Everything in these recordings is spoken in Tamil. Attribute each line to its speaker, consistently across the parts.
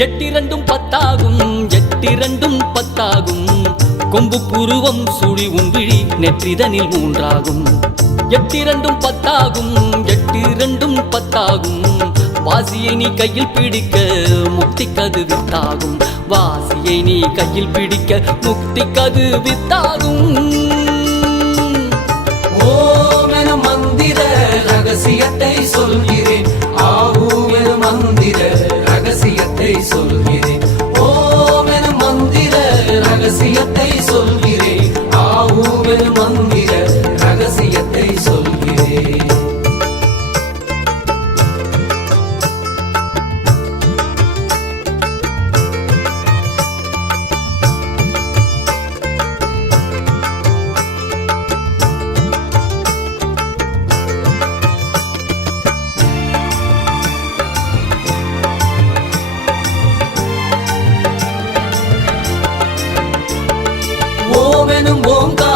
Speaker 1: எட்டிரண்டும் பத்தாகும் எட்டிரண்டும் பத்தாகும். கொம்பு புருவம் சுழி உன்விழி நெற்றிதனில் மூன்றாகும். எட்டிரண்டும் பத்தாகும் எட்டிரண்டும் பத்தாகும். வாசியை நீ கையில் பிடிக்க முக்தி கது வித்தாகும். வாசியை நீ கையில் பிடிக்க முக்தி கது வித்தாகும்.
Speaker 2: ஆவும் மந்திர ரகசியத்தை சொல்கிறேன். ஓமெனும் ஓங்காரம்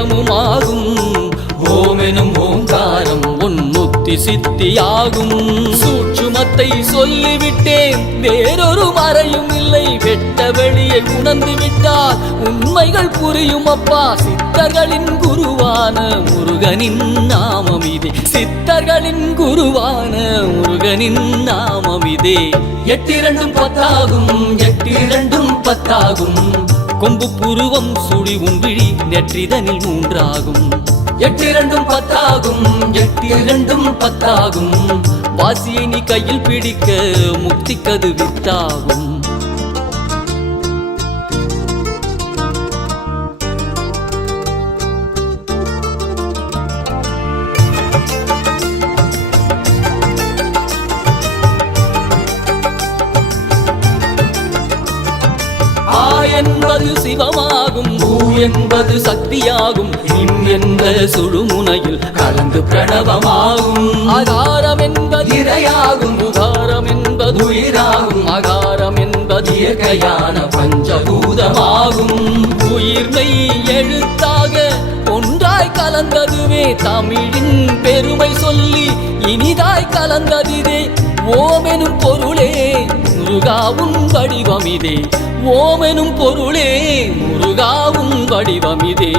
Speaker 1: வேதமுமாகும்
Speaker 2: ஓமெனும் ஓங்காரம் உன்
Speaker 1: உன்முத்தி சித்தியாகும். சூட்சுமத்தை சொல்லிவிட்டேன் வேறொரு மறையும் இல்லை. வெட்ட வெளியை உணர்ந்து விட்டால் உண்மைகள் புரியும் அப்பா. சித்தர்களின் குருவான முருகனின் நாமம் இதே. சித்தர்களின் குருவான முருகனின் நாமம் இதே.
Speaker 2: எட்டிரண்டும் பத்தாகும் எட்டிரண்டும் பத்தாகும்.
Speaker 1: கொம்பு புருவம் சுழி உன்விழி நெற்றிதனில் மூன்றாகும்.
Speaker 2: எட்டிரண்டும் பத்தாகும் எட்டிரண்டும் பத்தாகும்.
Speaker 1: வாசியை நீ கையில் பிடிக்க முக்திக்கது வித்தாகும் என்பது சிவமாகும் ஊ என்பது சக்தியாகும் இம் என்ற சுழுமுனையில் கலந்து பிரணவமாகும். ஆகாரம் என்பது
Speaker 2: இரையாகும்.
Speaker 1: உகாரம் என்பது
Speaker 2: உயிராகும்.
Speaker 1: அகாரம் என்பது
Speaker 2: இயற்கையான பஞ்சபூதமாகும்.
Speaker 1: உயிர்மை எழுத்தாக ஒன்றாய் கலந்ததுவே தமிழின் பெருமை சொல்லி இனிதாய் கலந்ததிதே ஓமெனும் முருகாவும் வடிவமிதே ஓமெனும் பொருளே முருகாவும் வடிவமிதே